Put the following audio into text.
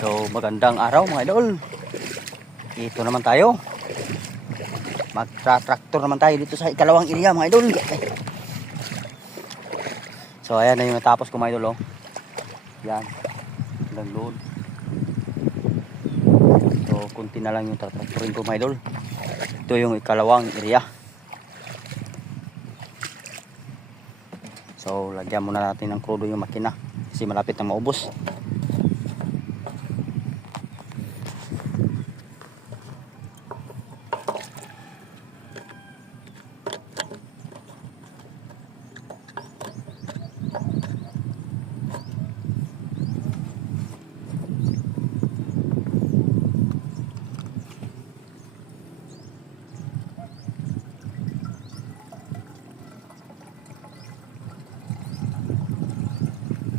So magandang araw mga idol. Dito naman tayo. Magtra-tractor naman tayo dito sa ikalawang area mga idol. So ayan na yung natapos ko mga idol oh. Yan. Hanggang doon. So kunti na lang yung tratraktorin ko mga idol. Ito yung ikalawang area. So lagyan muna natin ng krudo yung makina kasi malapit na maubos.